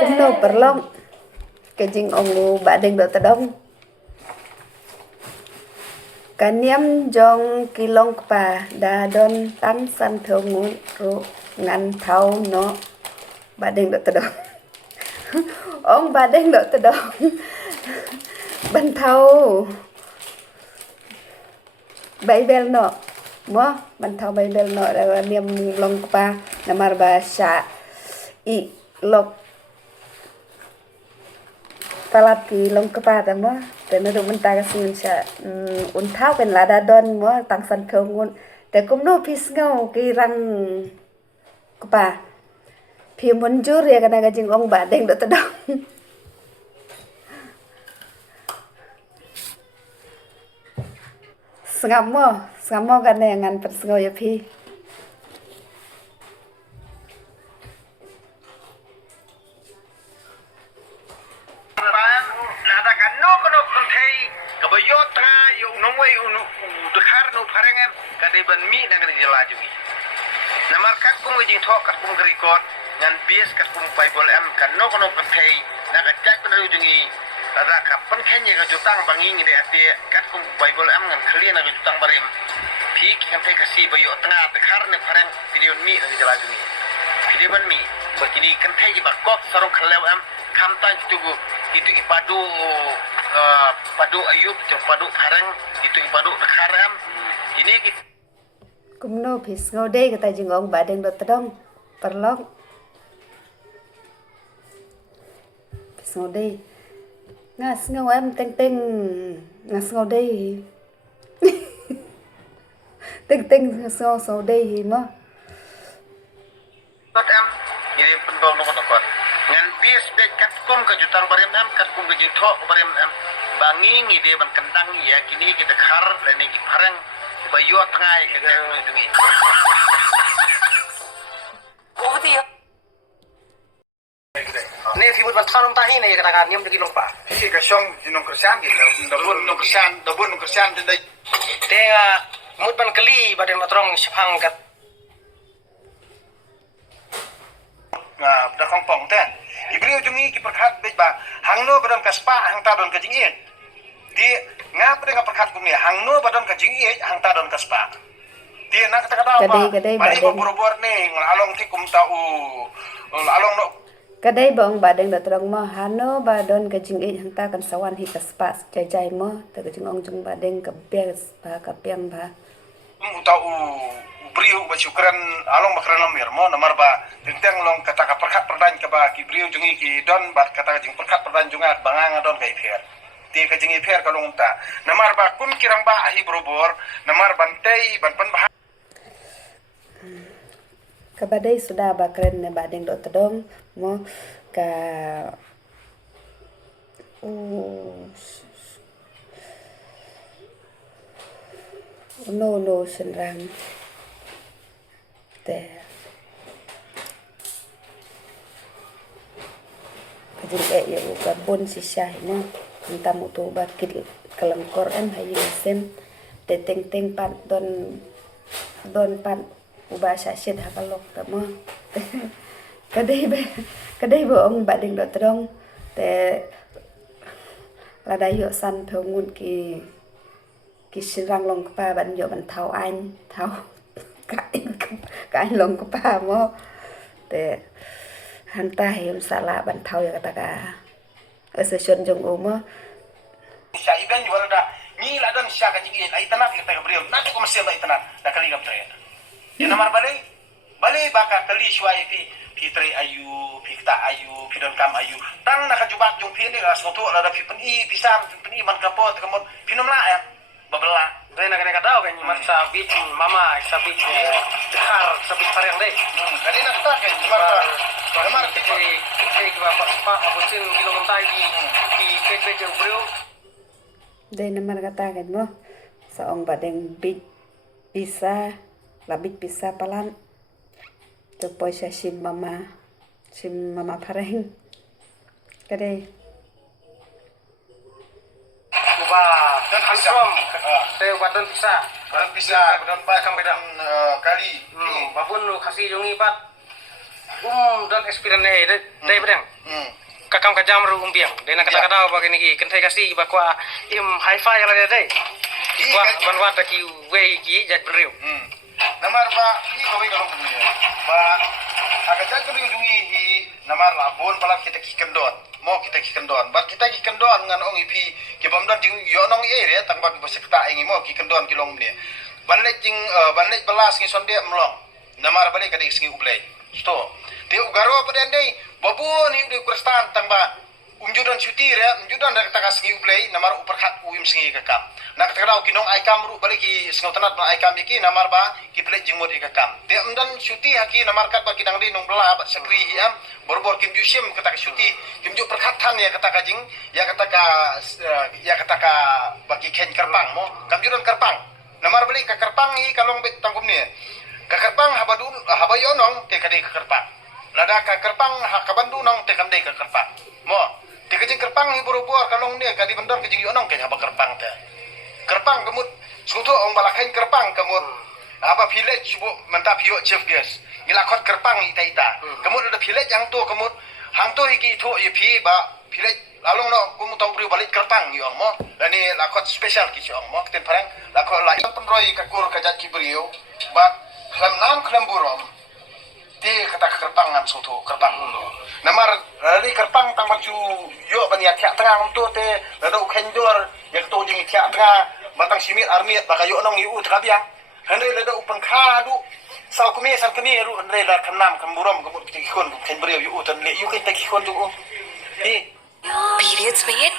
cũng nô perlong cái jing ongu badeng do tadong kaniam jong kilong pa da don tang san theu ngun ro ngan thau no badeng do tadong ông badeng do tadong ban thau bay bel no mo ban thau bay bel no da niam long pa namar ba sha I lok talat ki long kepa ta mo te no do menta ka sin sha un thau pen la da don mo tang san khâu ngun te kum no pis ngau ki rang kepa phi mun jur ya kana ga jing ong ba deng do ta dong sngam mo kan ne ngan per sngo ya phi Ban mi na ngani jala jungi namar kat kum jing thok kat kum record ngan bias kat kum bible am kan no kono penthei na ka jak pen jungi ada ka pen khenye ga jutang bangi ngi de ate kat kum bible am ngan khli na ga jutang barim phi ki kan thei ka si bayo tanga te khar ne phareng video mi na jala jungi video ban mi bakini kan thei ba kok sarong khlew am kham tan tugu itu ipadu padu ayub te padu phareng itu ipadu khar am ini cũng no pis ngau dei kata jing ong ba deng do tadong perlong pis ngau dei ngas ngau em teng teng ngas ngau dei teng teng ngas ngau dei mo tot em ini penbau no kono kon ngan bias be kat kum ka jutang barem am kat kum ka jing thok barem am bangi ngi de ban kentang ya kini kita khar la ni ki pharang bayo tngai ka dungi ne fi mut ban thanum tahi ne ka kan niam de kilong pa ki ka song jinong kersan ki dabun kersan de dai te mut ban kali baden matrong siphang kat da khong pong ten ibrio jungi ki perkhat be ba hangno badan kaspa hang ta don ka jingi di ngap dengan perkat kumni hangno badan ka jingi hang ta don kaspa dia nak kata kata apa balik bor nih along ti kum tau along no kadai bong badeng da trong mo hano badon ka jing e hang ta kan sawan hi ka spa jai jai mo ta ka jing ong jung badeng ka pes ba ka piang ba tau brio ba syukran along bakran lamir mo namar ba tentang long kata ka perkat perdan ka ba ki brio jungi ki don ba kata jing perkat perdan junga banganga don kai fer ti ka jingi fer ka long ta namar ba kun kirang ba ahi borobor namar bantai ban pan ba kabadai sudah bakren ne badeng do tadong mo ka no senrang te kajing ya ka bon si syah mo kita mutu bakit kelengkor em hayi sem te teng teng pan don pan ubah syashid hakalok ta mo kadai bo ong badeng do tadong te lada yo san thau ngun ki sirang long pa ban yo ban thau anh thau cái long pa mo te hanta hem sala ban thau ya kata ka asesyon jong mo sya iban jual da ni la don sya ka jigi ai tanah kita ka brio na ko masih ba tanah da kali gam tre ya namar balik baka kali syai pi tre ayu pi ta ayu pi don kam ayu tang na ka jubat jong pi ni la soto la da pi peni pisang peni man kapot kamot pinom la ya babela rena kena ka daw kan marsa bit mama sabit har sabit parang deh kali na ta kan namar ti ki ba pa abon sin kilo kontai di ke jong brio dai namar kata kan mo sa ong badeng bit bisa labit bisa palan to poi sa sim mama pareng kadai ba dan ansrom teu badan bisa badan pa kam bedang kali babun lu kasih jongi pat dan experience dai bedang kakam kajam ru umpiang dena kata-kata bagi niki kentai kasih bakwa im hi-fi ala dai wah banwat ki wei ki jat beriu Namar ba i kawai kalong dunia. Ba aga jag kami ujungi hi namar labon palak kita kikendon. Mo kita kikendon. Ba kita kikendon ngan ong ipi ki bamdan jing yo nong ere tang bagi basekta ingi mo kikendon kilong ni. Banlek jing banlek belas ngi sonde mlong. Namar balik kada isingi ublay. Sto. Te ugaro pada andai babon hi de kurstan tang ba umjudan cuti re umjudan dak takas ngi ublay namar uperhat uim singi kakam. Nak terkadau kinong aikam ru balik ki sengotanat na aikam iki namar ba ki plek jingmut ikakam. Te amdan syuti haki namar kat ba kidang di nong bela ba sakri hiam borbor kim jusim kata syuti kim ju perkhatan ya kata ka jing ya kata ka bagi ken kerpang mo kamjuran kerpang. Namar balik ka kerpang hi kalong bet tangkum ni. Ka kerpang habadun habayonong te kadai ka kerpang. Lada ka kerpang hakabandu nong te kamdai ka kerpang. Mo te kajing kerpang hi borbor kalong ni kadi bandar kajing yonong ke haba kerpang te. Kerpang kemud suatu orang balakain kerpang kemud apa village bu mentap yuk chief guest ngilakot kerpang ita kemud ada village yang tu kemud hang tu iki tu ipi ba village lalu no kamu tahu beri balik kerpang yong mo dan ni lakot special ki yong mo keten parang lakot lai penroi kakur kajat ki beriu ba kelam burom ti kata kerpang ngam suatu kerpang namar dari kerpang tang macu yuk baniat tiak tengah untuk te lalu kenjor yang tu jeng tiak tengah batang simit armiat bakayo nong yu terabiang henry leda upan kadu sal kumi ru henry la kenam kemburom kemut tikikon ken beriu yu tan le yu ken tikikon tu Periods में ये